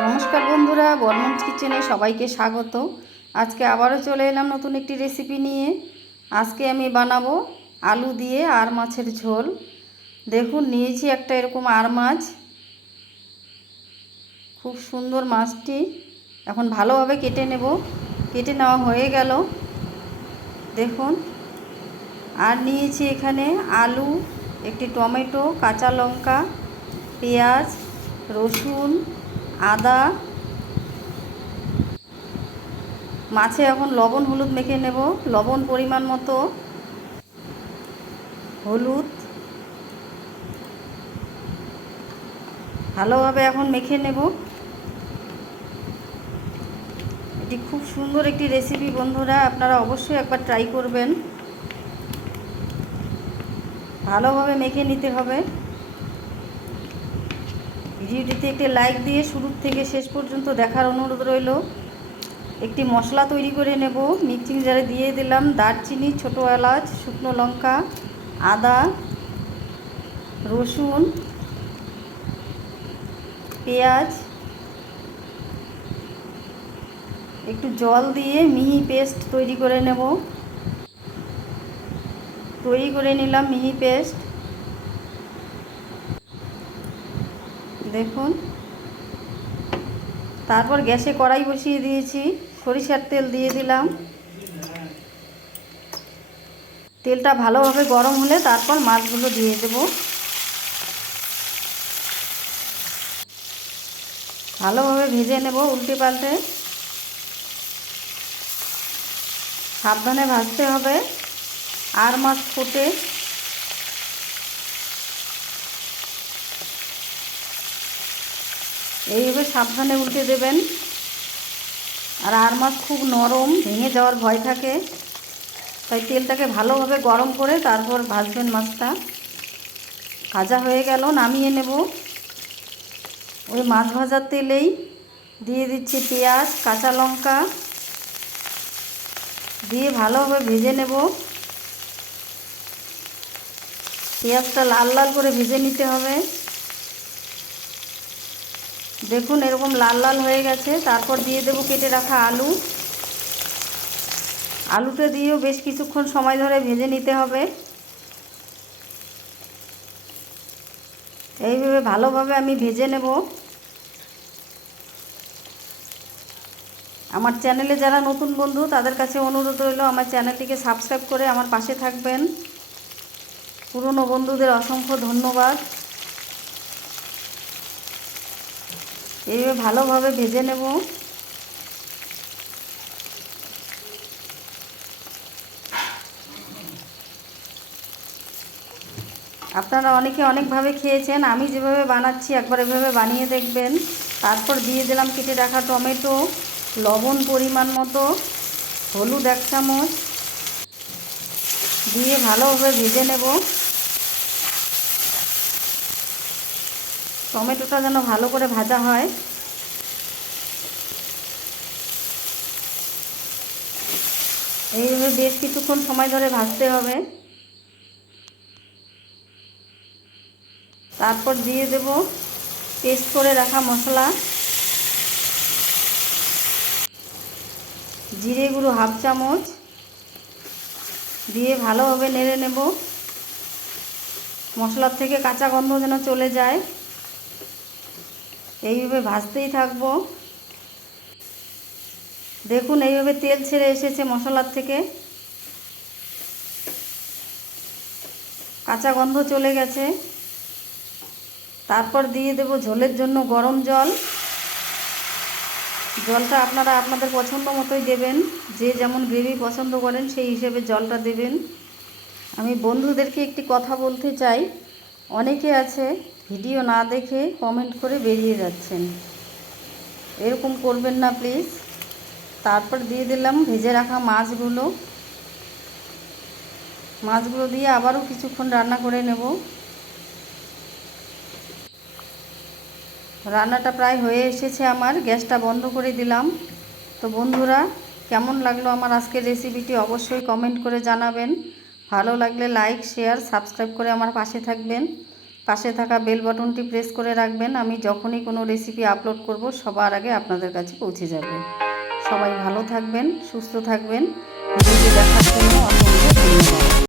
নমস্কার বন্ধুরা বর্মন্স কিচেনে সবাইকে স্বাগত। আজকে আবারও চলে এলাম নতুন একটি রেসিপি নিয়ে। আজকে আমি বানাবো আলু দিয়ে আর মাছের ঝোল। দেখুন, নিয়েছি একটা এরকম আর মাছ। খুব সুন্দর মাছটি। এখন ভালোভাবে কেটে নেব। কেটে নেওয়া হয়ে গেল। দেখুন, আর নিয়েছি এখানে আলু, একটি টমেটো, কাঁচা লঙ্কা, পেঁয়াজ, রসুন আদা, মাছে এখন লবণ, হলুদ মেখে নেব। লবণ পরিমাণ মতো হলুদ। ভালোভাবে এখন মেখে নেব। এটি খুব সুন্দর একটি রেসিপি বন্ধুরা, আপনারা অবশ্যই একবার ট্রাই করবেন। ভালোভাবে মেখে নিতে হবে। ভিডিওটিতে একটি লাইক দিয়ে শুরু থেকে শেষ পর্যন্ত দেখার অনুরোধ রইল। একটি মশলা তৈরি করে নেব। মিক্সিং জারে দিয়ে দিলাম দারচিনি, ছোটো এলাচ, শুকনো লঙ্কা, আদা, রসুন, পেঁয়াজ। একটু জল দিয়ে মিহি পেস্ট তৈরি করে নেব। তৈরি করে নিলাম মিহি পেস্ট। দেখুন। তারপর গ্যাসে কড়াই বসিয়ে দিয়েছি। সরিষার তেল দিয়ে দিলাম। তেলটা ভালোভাবে গরম হলে তারপর মাছগুলো দিয়ে দেব। ভালোভাবে ভেজে নেব উল্টে পাল্টে। সাবধানে ভাজতে হবে। আর মাছ ফুটে এইভাবে সাবধানে উল্টে দেবেন। আর আর মাছ খুব নরম, ভেঙে যাওয়ার ভয় থাকে। তাই তেলটাকে ভালোভাবে গরম করে তারপর ভাজবেন মাছটা। ভাজা হয়ে গেল, নামিয়ে নেব। ওই মাছ ভাজার তেলেই দিয়ে দিচ্ছি পেঁয়াজ, কাঁচা লঙ্কা। দিয়ে ভালোভাবে ভেজে নেব। পেঁয়াজটা লাল লাল করে ভেজে নিতে হবে। দেখুন এরকম লাল লাল হয়ে গেছে। তারপর দিয়ে দেব কেটে রাখা আলু। আলুটা দিয়েও বেশ কিছুক্ষণ সময় ধরে ভেজে নিতে হবে। এইভাবে ভালোভাবে আমি ভেজে নেব। আমার চ্যানেলে যারা নতুন বন্ধু, তাদের কাছে অনুরোধ রইল, আমার চ্যানেলটিকে সাবস্ক্রাইব করে আমার পাশে থাকবেন। পুরনো বন্ধুদের অসংখ্য ধন্যবাদ। এইভাবে ভালোভাবে ভেজে নেব। আপনারা অনেকে অনেকভাবে খেয়েছেন, আমি যেভাবে বানাচ্ছি একবার এভাবে বানিয়ে দেখবেন। তারপর দিয়ে দিলাম কেটে রাখা টমেটো, লবণ পরিমাণ মতো, হলুদ এক চামচ। দিয়ে ভালোভাবে ভেজে নেব। টমেটোটা যেন ভালো করে ভাজা হয়। এইভাবে বেশ কিছুক্ষণ সময় ধরে ভাজতে হবে। তারপর দিয়ে দেব পেস্ট করে রাখা মশলা। জিরে গুঁড়ো হাফ চামচ। দিয়ে ভালোভাবে নেড়ে নেব। মশলার থেকে কাঁচা গন্ধ যেন চলে যায়। এইভাবে ভাজতেই থাকব। দেখুন, এইভাবে তেল ছেড়ে এসেছে মশলার থেকে। কাঁচা গন্ধ চলে গেছে। তারপর দিয়ে দেব ঝোলের জন্য গরম জল। জলটা আপনারা আপনাদের পছন্দ মতোই দেবেন। যে যেমন গ্রেভি পছন্দ করেন, সেই হিসেবে জলটা দেবেন। আমি বন্ধুদেরকে একটি কথা বলতে চাই। অনেকে আছে ভিডিও না দেখে কমেন্ট করে বেরিয়ে যাচ্ছেন। এরকম করবেন না প্লিজ তারপর দিয়ে দিলাম ভেজে রাখা মাছগুলো। মাছগুলো দিয়ে আবারও কিছুক্ষণ রান্না করে নেব। রান্নাটা প্রায় হয়ে এসেছে আমার, গ্যাসটা বন্ধ করে দিলাম। তো বন্ধুরা, কেমন লাগল আমার আজকের রেসিপিটি অবশ্যই কমেন্ট করে জানাবেন। ভালো লাগলে লাইক শেয়ার সাবস্ক্রাইব করে আমার পাশে থাকবেন। পাশে থাকা বেল বাটনটি প্রেস করে রাখবেন। আমি যখনই কোনো রেসিপি আপলোড করব, সবার আগে আপনাদের কাছে পৌঁছে যাবে। সবাই ভালো থাকবেন, সুস্থ থাকবেন। দেখার জন্য অসংখ্য ধন্যবাদ।